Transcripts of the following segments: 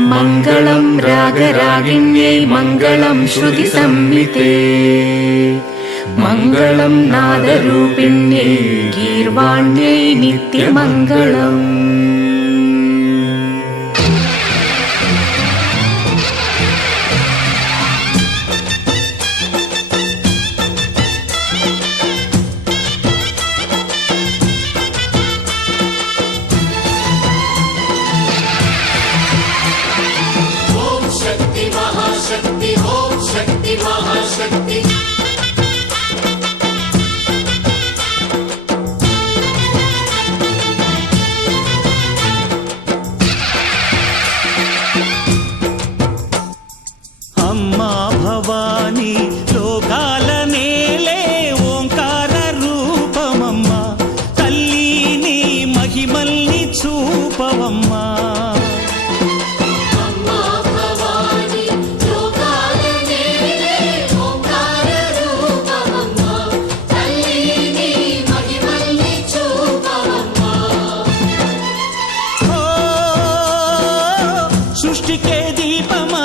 मङ्गलं रागरागिण्यै मङ्गलं श्रुतिसंहिते मङ्गलं नादरूपिण्यै गीर्वाण्यै नित्यमङ्गलम्। సృష్టికే దీపమా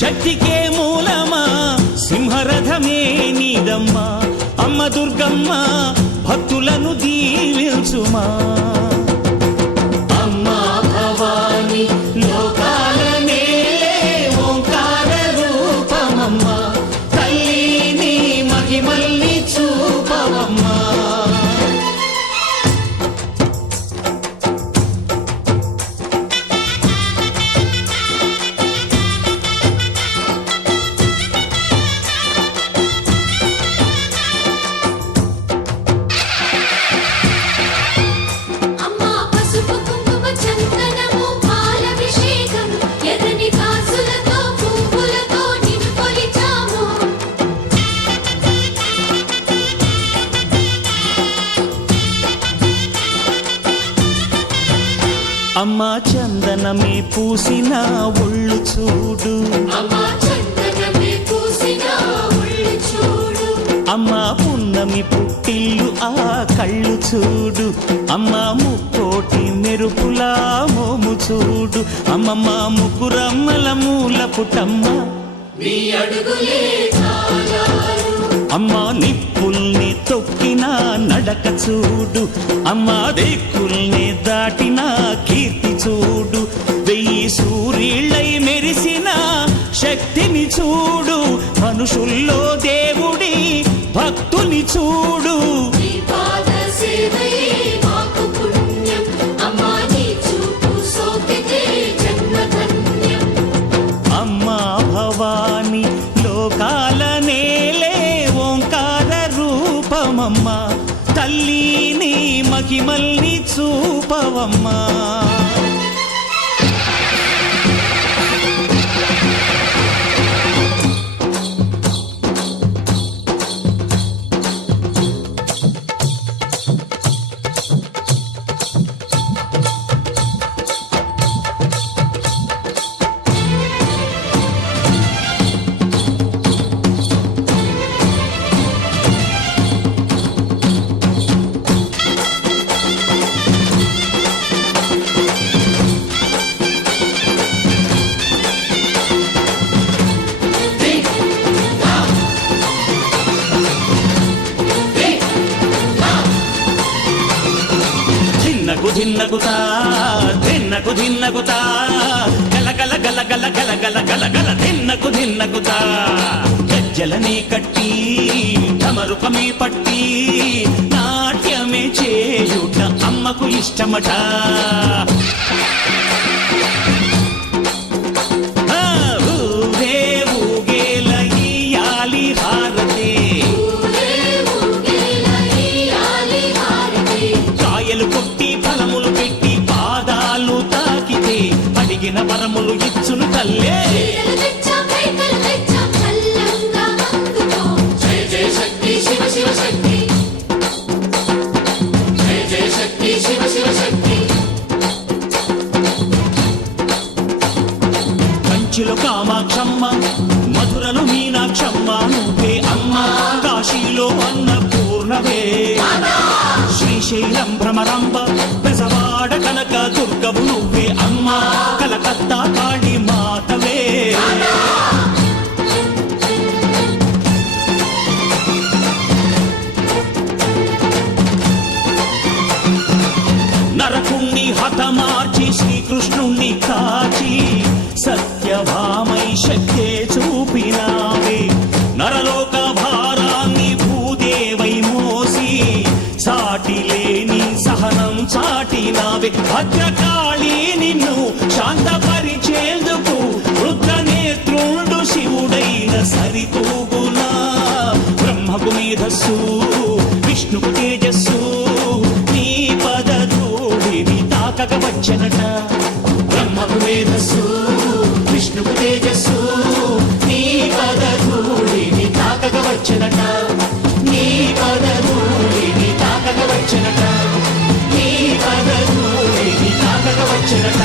శక్తికే మూలమా సింహరథమే నీదమ్మా అమ్మ దుర్గమ్మ భక్తులను దీవించుమా అమ్మా భవాని లోకాల నేలే ఓంకార రూపమమ్మా తల్లిని మహిమల్ని చూపవమ్మా అమ్మా చందనమే పూసిన ఒళ్ళు చూడు అమ్మా పున్నమి పుట్టిల్లు ఆ కళ్ళు చూడు అమ్మా ముక్కోటి మెరుపులా మోము చూడు అమ్మమ్మ ముగ్గురమ్మల మూల పుట్టమ్మ అమ్మా నిప్పుల్ని తొక్కిన నడక చూడు అమ్మా దిక్కుల్ని దాటిన కీర్తి చూడు వెయ్యి సూర్యుళ్ళై మెరిసిన శక్తిని చూడు మనుషుల్లో దేవుడి భక్తుని చూడు అమ్మా భవాని లోకాల నేలే ఓంకార రూపమమ్మా తల్లిని మహిమల్ని చూపవమ్మా ధిన్నకుతా ధిన్నకు ధిన్నకుతా గల గల గల గల గల గల గల గల ధిన్నకుతా గజ్జలనే కట్టి ఢమరుకమే పట్టి నాట్యమే చేయుట అమ్మకు ఇష్టమట వరములు ఇచ్చును తల్లే కంచిలో కామాక్షమ్మ మధురలు మీనాక్షమ్మ నువ్వే అమ్మ కాశీలో అన్నపూర్ణవే శ్రీశైలం భ్రమరాంబ పెసవాడ కనక దుర్గవు నువ్వే అమ్మ కలకత్తా కాళీ కాచి సత్యభామై శక్తే చూపినావే నరలోక భారాన్ని భూదేవై మోసి సాటి లేని సహనం చాటినావే భద్రకాళి నిన్ను శాంతపరిచేందుకు రుద్ర నేత్రుండు శివుడైన సరితూగునా బ్రహ్మకు మేధస్సు విష్ణుకు తేజస్సు నీ పదధూళిని తాకక వచ్చనట బ్రహ్మకు మేధస్సు విష్ణుకు తేజస్సు నీ పదధూళిని తాకక వచ్చనట నీ పదధూళిని తాకక వచ్చనట నీ పదధూళిని తాకక వచ్చనట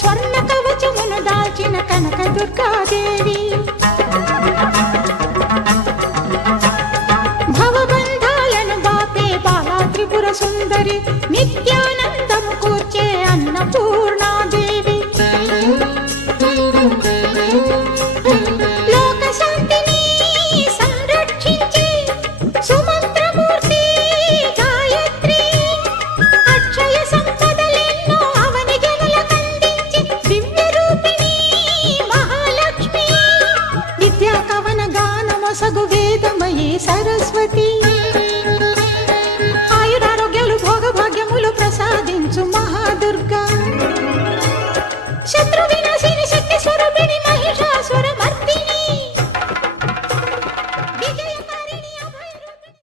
స్వర్ణ కవచమును దాల్చిన కనక దుర్గాదేవి భవబంధాలను బాపే బాలా త్రిపుర సుందరి నిత్యానందము కూర్చే అన్నపూర్ణాదేవి లోక శాంతిని సంరక్షించే సుమంత్రమూర్తి గాయత్రి అక్షయ సంపదలెన్నో అవని జనులకందించి దివ్య రూపిణి మహాలక్ష్మి వేదమయీ సరస్వతి ఆయురారోగ్యాలు భోగభాగ్యములు ప్రసాదించు మహాదుర్గా శత్రు